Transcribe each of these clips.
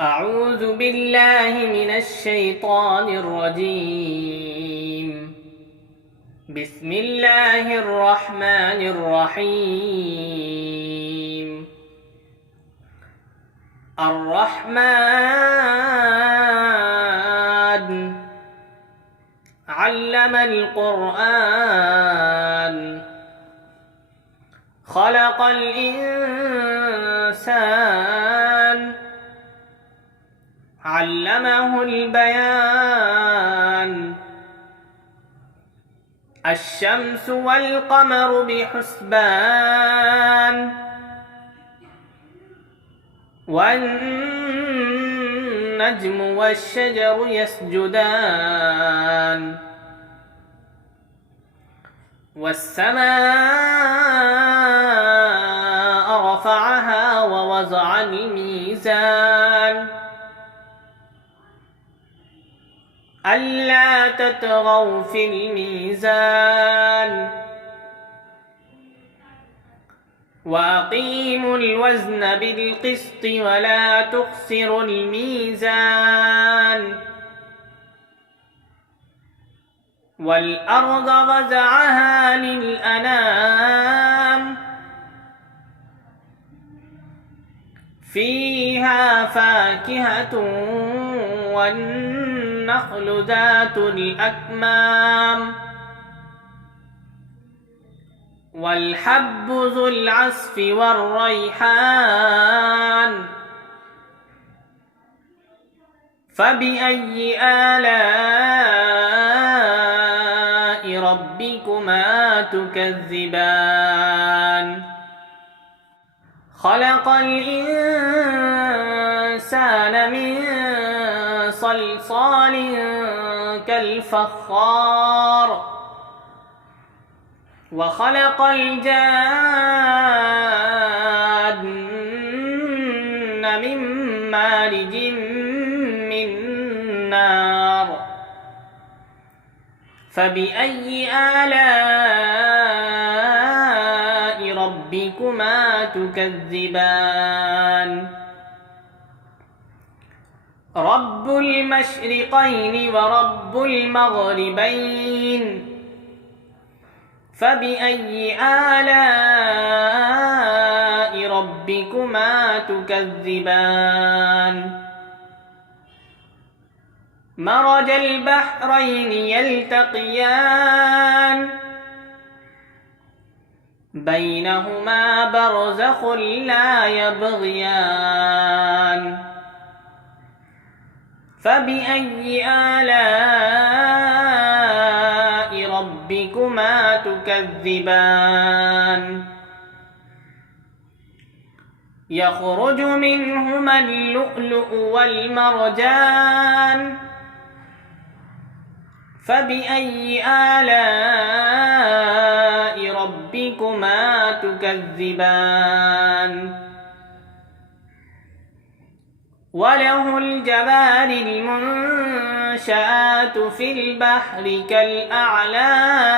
أعوذ بالله من الشيطان الرجيم. بسم الله الرحمن الرحيم. الرحمن علم القرآن خلق الإنسان علمه البيان. الشمس والقمر بحسبان والنجم والشجر يسجدان والسماء رفعها ووضع الميزان ألا تطغوا في الميزان وأقيموا الوزن بالقسط ولا تخسروا الميزان والأرض وضعها للأنام فيها فاكهة والنخل ذات الأكمام والحب ذو العصف والريحان فبأي آلاء ربكما تكذبان خلق الإنسان من صلصال كالفخار وخلق الجان من مارج من نار فبأي آلاء ربكما تكذبان رب المشرقين ورب المغربين فبأي آلاء ربكما تكذبان مرج البحرين يلتقيان بينهما برزخ لا يبغيان فبأي آلاء ربكما تكذبان يخرج منهما اللؤلؤ والمرجان فبأي آلاء ربكما تكذبان وله الجوار المنشآت في البحر كالأعلام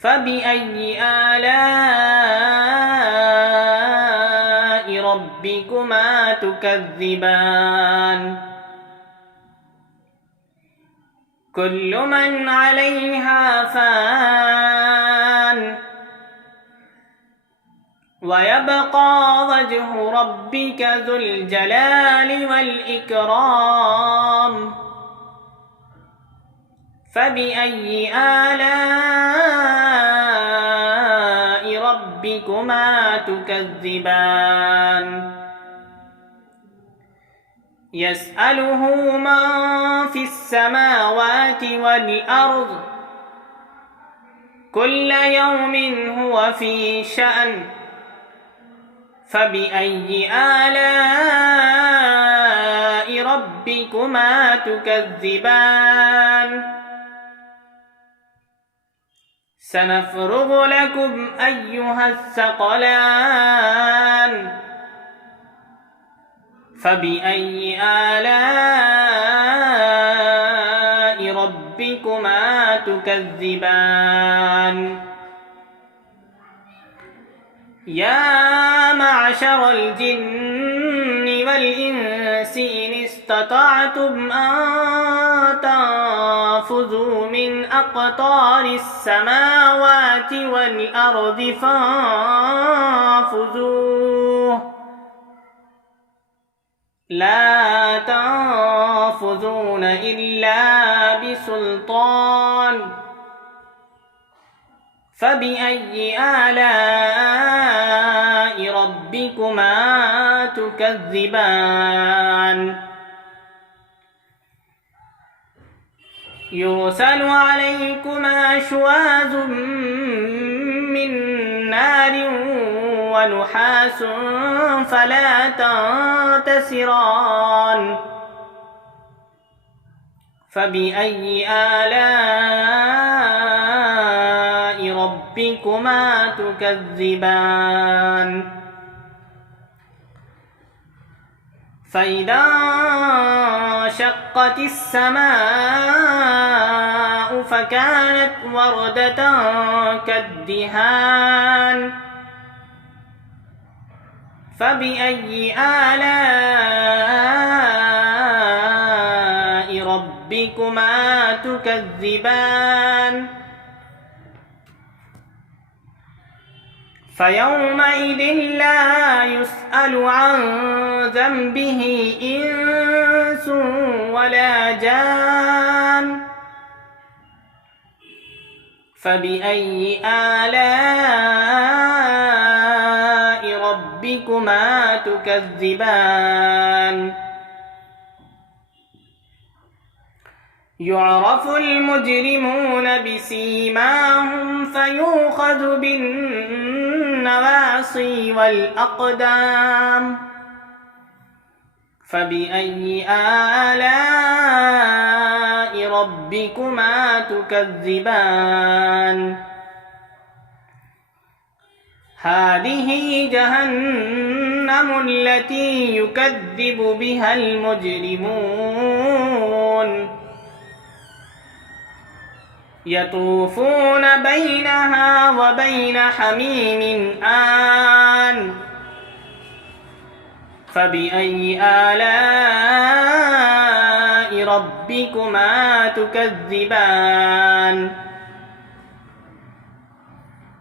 فبأي آلاء ربكما تكذبان كل من عليها فان ويبقى وجه ربك ذو الجلال والإكرام فبأي آلاء ربكما تكذبان يسأله من في السماوات والأرض كل يوم هو في شأن فبأي آلاء ربكما تكذبان سنفرغ لكم أيها الثقلان فبأي آلاء ربكما تكذبان يا معشر معشر الجن والإنس إن استطعتم أن تنفذوا من أقطار السماوات والأرض فانفذوا لا تنفذون إلا بسلطان فبأي آلاء ربكما تكذبان يرسل عليكما شواظ من نار ونحاس فلا تنتصران فبأي آلاء ربكما تكذبان فإذا انشقت السماء فكانت وردة كالدهان فبأي آلاء ربكما تكذبان فيومئذ لا يسأل عن ذنبه إنس ولا جان فبأي آلاء ربكما تكذبان يعرف المجرمون بسيماهم فيؤخذ بالنواصي والأقدام فبأي آلاء ربكما تكذبان هذه جهنم التي يكذب بها المجرمون يطوفون بينها وبين حميم آن فبأي آلاء ربكما تكذبان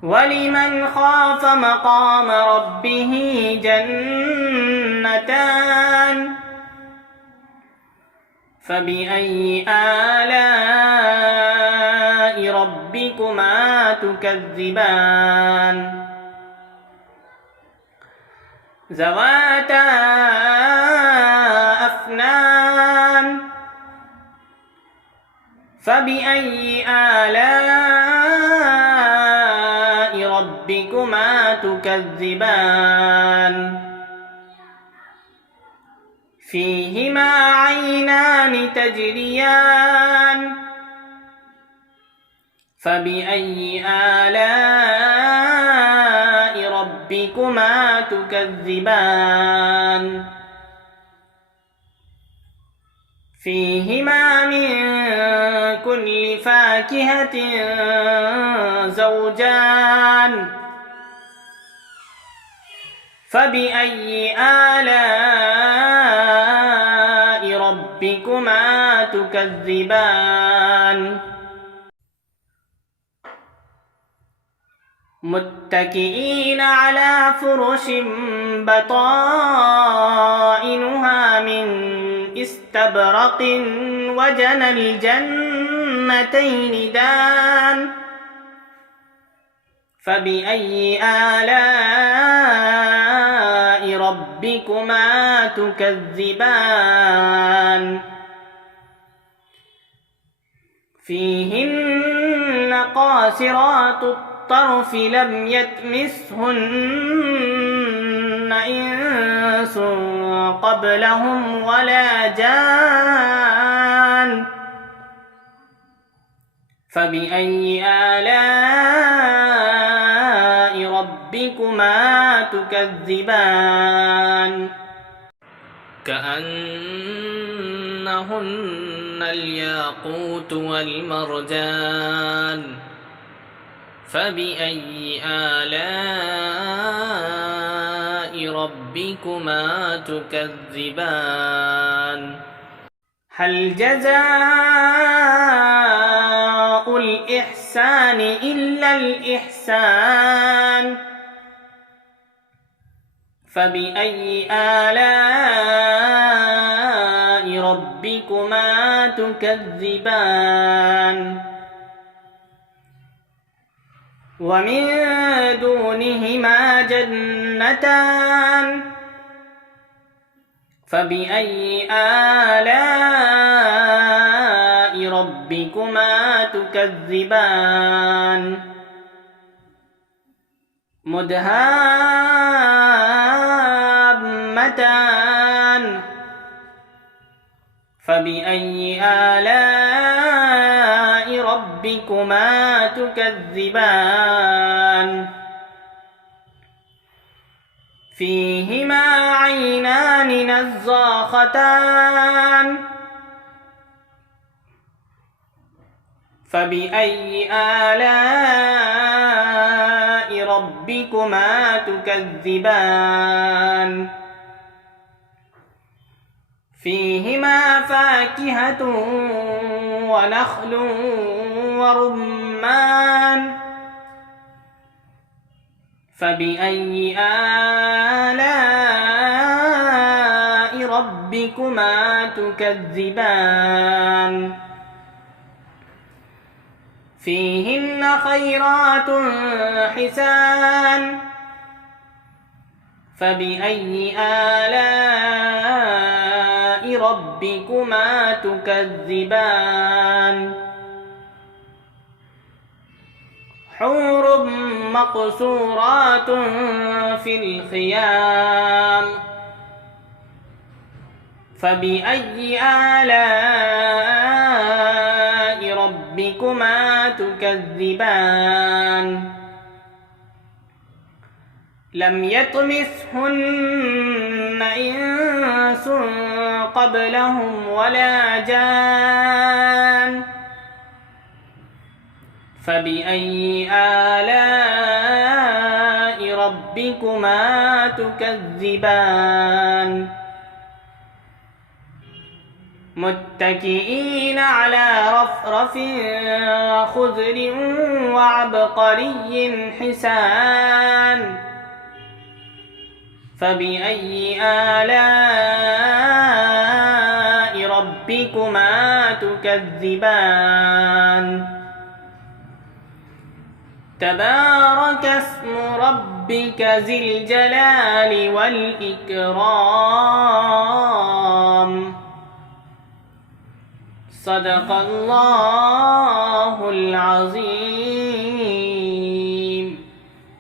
ولمن خاف مقام ربه جنتان فبأي آلاء ربكما تكذبان ذواتا أفنان فبأي آلاء ربكما تكذبان فيهما عينان تجريان فبأي آلاء ربكما تكذبان فيهما من كل فاكهة زوجان فبأي آلاء ربكما تكذبان متكئين على فرش بطائنها من استبرق وجنى الجنتين دان فبأي آلاء ربكما تكذبان فيهن قاصرات الطرف لم يطمثهن إنس قبلهم ولا جان فبأي آلاء ربكما تكذبان كأنهن الياقوت والمرجان فبأي آلاء ربكما تكذبان هل جزاء الإحسان إلا الإحسان فبأي آلاء ربكما تكذبان ومن دونهما جنتان فبأي آلاء ربكما تكذبان مدهامتان فبأي آلاء ربكما تكذبان فيهما عينان نضاختان فبأي آلاء ربكما تكذبان فيهما فاكهة ونخل ورمان فبأي آلاء ربكما تكذبان فيهن خيرات حسان فبأي آلاء ربكما تكذبان حور مقصورات في الخيام فبأي آلاء ربكما تكذبان لم يطمثهن إنس قبلهم ولا جان فبأي آلاء ربكما تكذبان متكئين على رفرف خضر وعبقري حسان فبأي آلاء ربكما تكذبان تبارك اسم ربك ذي الجلال والإكرام صدق الله العظيم